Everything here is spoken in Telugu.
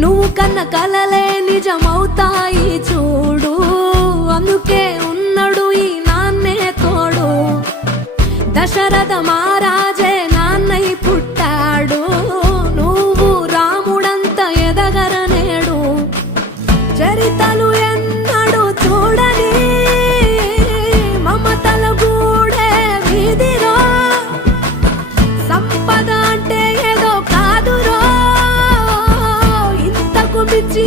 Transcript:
నువ్వు కన్న కలలే నిజమవుతాయి చూడు, అందుకే ఉన్నాడు ఈ నాన్నే తోడు. దశరథ మహారాజే నాన్నై పుట్టాడు, నువ్వు రాముడంత ఎదగరనేడు. చరితలు ఎన్నడు చూడని మమతల గూడే వీధిరో, సంపద అంటే ఏదో కాదురో, ఇంతకు మించి